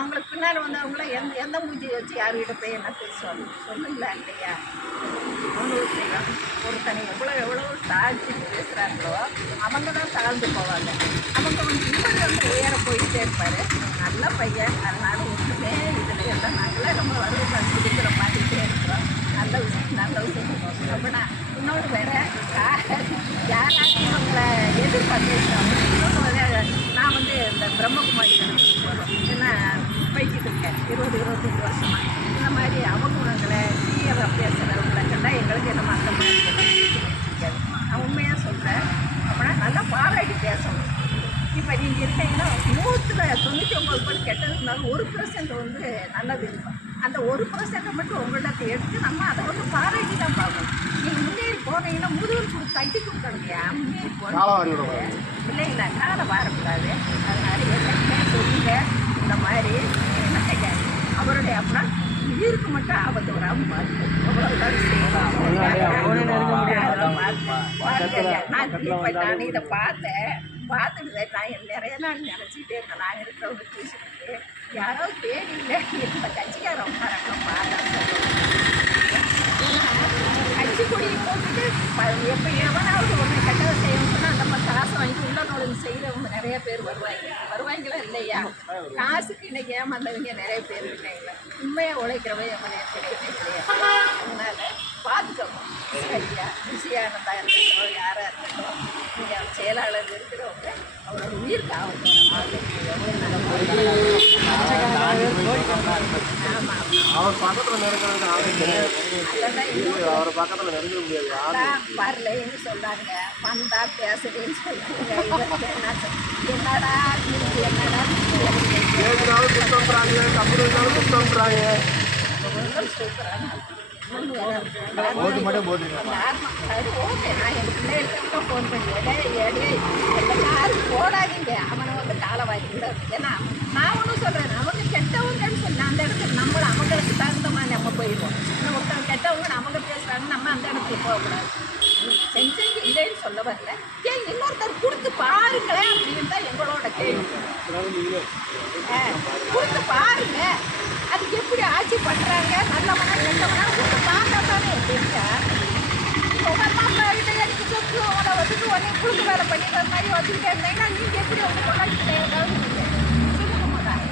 அவங்களுக்கு பின்னால் வந்தவங்களாம் எந்த மூஞ்சி வச்சு யார்கிட்ட போய் என்ன பேசுவாங்க சொல்லுங்களா இல்லையா? அவங்களுக்கு ஒருத்தனை எவ்வளோ தாழ்த்தி பேசுகிறாங்களோ அவங்க தான் தாழ்ந்து போவாங்க. அவங்க இவர் உயர போயிட்டே இருப்பார். நல்ல பையன், அதனால ஒன்றுமே இதில் எல்லாம் நாங்களே ரொம்ப வருவம் கொடுக்குற மாதிரிட்டே இருக்கிறோம். நல்ல விஷயம் அப்படின்னா இன்னொன்று வேறு யாராச்சும் இவங்களை எதிர்பார்த்து இன்னொன்று நான் இந்த பிரம்மகுமாரி போகிறோம். ஏன்னா போய்கிட்டு இருக்கேன் 20-25 வருஷமாக. இந்த மாதிரி அவகுணங்களை தீயவை பேசுகிறவங்களை கண்டால் எங்களுக்கு என்னமோ அந்த மாதிரி நான் உண்மையாக சொல்கிறேன். அப்படின்னா நல்லா பாராட்டி பேசணும். இப்போ நீங்கள் இருக்கீங்கன்னா 100-99% கெட்டது இருந்தாலும் 1% நல்லது இருக்கும். அந்த 1% மட்டும் உங்கள்கிட்ட எடுத்து நம்ம அதை பாராட்டி தான் பார்க்கணும். நீங்கள் முன்னேறி போனீங்கன்னா முதுகில் கொடுத்து தட்டி கொடுக்கணுங்கய்யா. முன்னேறி போனீங்க இல்லை காலை வாரக்கூடாது. அதனால எல்லாருமே சொல்லுங்க இந்த மாதிரி என்ன செய்ய அவருடைய அப்படின்னா உயிருக்கு மட்டும் ஆபத்து வராமல் பார்த்து நான் இதை பார்த்துட்டு நான் நிறைய நாள் நினச்சிக்கிட்டே இருந்தேன். நான் இருக்கிறவங்க பேசிக்கிட்டு யாராவது தேடியில் இந்த கட்சிக்காரன் வராங்க பார்த்தா கட்சி கொடியை போட்டுட்டு எப்போ எவனாவது ஒன்று கெட்டதை செய்யணும்னா அந்த மாதிரி காசு வாங்கி உள்ளனோடு செய்கிறவங்க நிறைய பேர் வருவாங்களா இல்லையா? காசுக்கு இன்னைக்கு ஏமாந்தவங்க நிறைய பேர் இருக்காங்க. உண்மையாக உழைக்கிறவங்க எவனையும் கிடையவே கிடையாது. அதனால் பார்த்துக்கணும். சரியா ருசியானதாக இருக்கட்டும், யாராக இருக்கட்டும், நீங்கள் செயலாளர் இருக்கிறவங்க அவரோட உயிர் காவல் வரலன்னு சொல்றாங்க. வந்தா பேசுறேன்னு சொல்றாங்க. என்னடா சூப்பரான ஓகே. நான் எங்கள் பிள்ளைகளுக்கு ஃபோன் பண்ணி யாரும் போடாதீங்க அவனை காலை வாங்கிக்கூடாது. ஏன்னா நான் ஒன்றும் சொல்கிறேன், அவங்க கெட்டவங்கன்னு சொல்லி அந்த இடத்துல நம்மளை அவங்களுக்கு தகுந்த மாதிரி நம்ம போயிடுவோம். இன்னும் ஒருத்தவங்க கெட்டவங்க அவங்க பேசுகிறாங்க, நம்ம அந்த இடத்துக்கு போகக்கூடாது. செஞ்சு இல்லைன்னு சொல்ல வரல. ஏன் இன்னொருத்தர் கொடுத்து பாருங்களேன் அப்படின்னு தான் எங்களோட கேள்வி. கொடுத்து பாருங்க, அதுக்கு எப்படி ஆட்சி பண்ணுறாங்க, நல்லவனா கெட்டவனா கொடுத்து பார்த்தா தானே தெரியா? உங்கள் மாமா கிட்ட எனக்கு சொத்து உங்களை வச்சுட்டு உடனே குடும்ப வேலை பண்ணிக்கிற மாதிரி வச்சுக்கிட்டே இருந்தீங்கன்னா நீங்கள் எப்படி உங்கள் கொண்டாடிக்கிட்டே சொல்லுங்க மாட்டாங்க.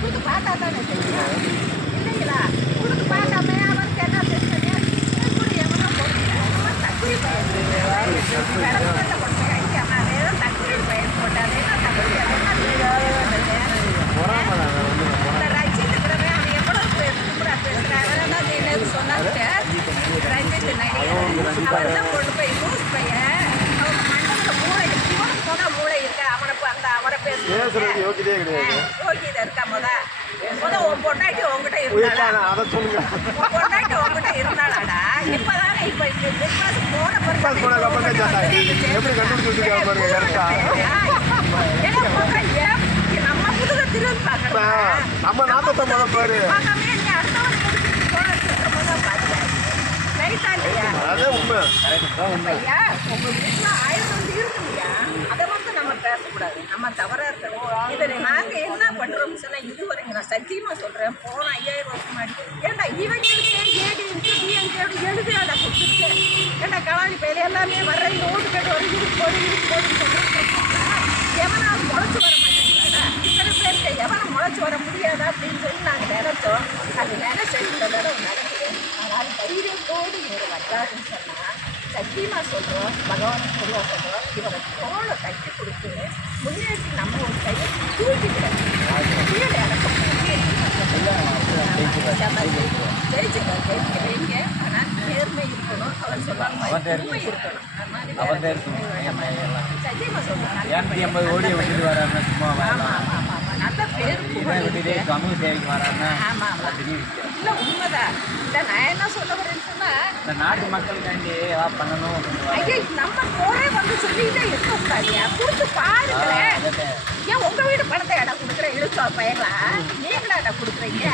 கொடுத்து பார்த்தா தானே தெரியும் இல்லைங்களா? கொடுத்து பார்க்காம அவருக்கு என்ன செஞ்சீங்க இப்படி எவனா போட்டு தக்குரி பயிர் கொடுத்தேன். அதே தான் தக்குரி பயிர் போட்டேன். அதே தான் தக்குரி ரஞ்சித்துக்கிறவன் அவன் எவ்வளோ பேசுகிறாங்க சொன்னாங்க. ரஞ்சித் அவன் கொண்டு போய் லூஸ் பையன் அவங்க மண்டபத்தில் மூளை இவனுக்கு போனால் மூளை இருக்கு. அவனுக்கு அவரை பேசுறது யோகிதை இருக்கா? உன் பொண்டாட்டி உங்ககிட்ட இருந்தாடா? பொண்டாட்டி உங்ககிட்ட இருந்தாடாடா? இப்போதானே இப்போ பிக்பாஸ் போன நம்ம புதுக திரும்பி பார்க்கணும். பார்க்காமே நீ அடுத்தவன் ஐயா உங்க வீட்டுல 1000 இருக்குங்கய்யா. அதை நம்ம பேசக்கூடாது. நம்ம தவறா இருக்கணும். இதில் நாங்கள் என்ன பண்றோம்னு சொன்னா இதுவரைக்கும் நான் சத்தியமா சொல்றேன், போன 5000 வருஷம் மாடி ஏன்டா இவங்களுக்கு டிஎன்கேடு எழுதி அதை கொடுத்துருக்கு. ஏன்டா கலாணி பயிர் எல்லாமே வர்றவங்க ஓட்டு கேட்டு வர இதுக்கு போடுன்னு சொல்லி எவனாவது முளைச்சி வர மாட்டேங்கிறாடா? இத்தனை பேருக்கு எவனை முளைச்சி வர முடியாதா அப்படின்னு சொல்லி நாங்கள் நினைச்சோம். அது நினைச்சு இந்த தடவை நடக்குது. ஆனால் தைரியத்தோடு இவர் வந்தாருன்னு சொன்னால் சத்தியமாக சொல்கிறோம், பகவான் சொல்லுவோம் சொல்கிறோம், இவரை தோளை தட்டி கொடுத்து முன்னேற்றி நம்ம ஒரு கையை தூக்கிக்கிறோம். கீழே இறக்கம் ஜெயிச்சுக்க வைங்க. ஆனால் நேர்மை இருக்கணும். அவர் சொல்லுவாங்க உண்மை இருக்கணும். சத்தியமாக சொல்கிறேன். நல்ல பேர் இல்லை உண்மைதான். இல்லை நான் என்ன சொல்ல வரேன்னு சொன்னால் நாட்டு மக்களுக்காண்டி பண்ணணும். ஐயா நம்ம போரே சொல்லிட்டே இருக்கக்கூடாதியா? கொடுத்து பாருங்களேன். ஏன் உங்கள் வீடு பணத்தை இடம் கொடுக்குற இழுச்சா பையங்களா? நீங்களா இடம் கொடுக்குறீங்க?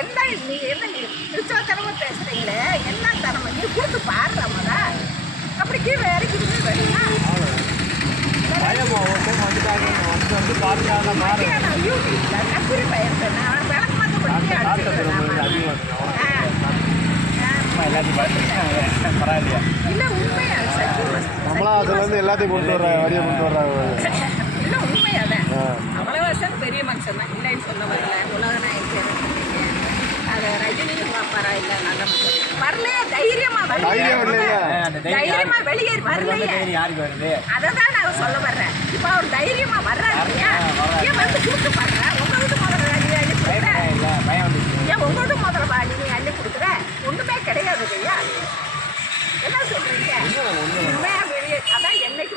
என்ன நீ என்ன இழுச்சா தரமா பேசுகிறீங்களே? என்ன தரமா? நீ கொடுத்து பாடுறாமதா? அப்படி கீழே இறக்கி வெளியா வந்து பார்த்தாதான் மாறும். மத்தியானம் யூடியூப்ல கஸ்தூரி பையன் சொன்னேன். அவன் விளக்கு மாத்த முடிச்சு அடிச்சுக்கிறேன் எல்லாத்தையும் பார்த்துருக்கேன் பரவாயில்லையா? இல்லை உண்மையா நம்மளா அதுல இருந்து எல்லாத்தையும் கொண்டு வர்றாங்க, வரியை கொண்டு வர்றாங்க. இல்லை உண்மையாதான் அவ்வளோ வருஷம் பெரிய மனுஷன் தான் இல்லைன்னு சொல்ல வரல. உலக நாயகி அது ரஜினியும் பரவாயில்ல நல்ல மனுஷன் வரலையே தைரியமா தைரியமா வெளியேறி வரலையே யாருக்கு வருது? அதை தான் நான் சொல்ல வர்றேன். இப்போ அவர் தைரியமா வர்றாரு இல்லையா? ஏன் வந்து கூப்பிட்டு பாடுறேன் உங்க வீட்டு முதல்ல நீ அள்ளி கொடுக்குற இல்லை பயம் வந்துச்சு. ஏன் உங்க வீட்டு முதல்ல நீ அள்ளி கொடுக்குற ஒண்ணுமே கிடையாது ஐயா. என்ன சொல்றீங்க? உண்மையா வெளியே அதான் என்னைக்கு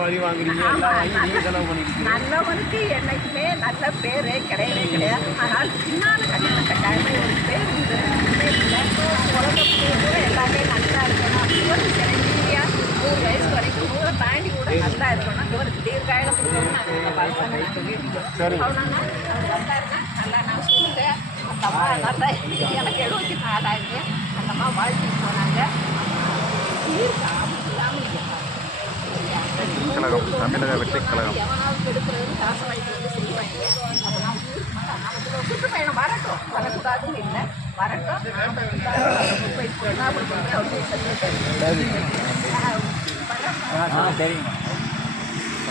வரி வாங்குறீங்க, எல்லாம் வாங்கி நீங்க செலவு பண்ணிக்கிட்டீங்க. நல்லவனுக்கு என்னைக்குமே நல்ல பேரே கிடையவே கிடையாது. ஆனால் பின்னால் கல்யாணம் கட்டாயமே ஒரு பேர் உண்டு. உலகத்துக்கு கூட எல்லாமே நல்லா இருக்கணும். இவருக்கு சிறந்தியா 100 வயசு வரைக்கும் 100 தாண்டி கூட நல்லா இருக்கணும். இவருக்கு தீர்க்காயில கொடுக்கணும்னு சரி. அவ்வளோனா அவர் வந்தாருன்னா நல்லா நான் சொல்லுங்க அந்த அம்மா நல்லா எனக்கு 74 ஆகுது. அந்த அம்மா வாழ்க்கைக்கு போனாங்க. தீர்க்காம இல்லாமல் கழகம் தமிழக வெற்றி கழகம். எவனாவது எடுக்கிறது காசு வாங்கிட்டு வந்து செய்வாங்க. அதெல்லாம் சுற்றுப்பயணம் வரட்டும், வரக்கூடாதுன்னு இல்லை, வரட்டும். சரிங்கம்மா.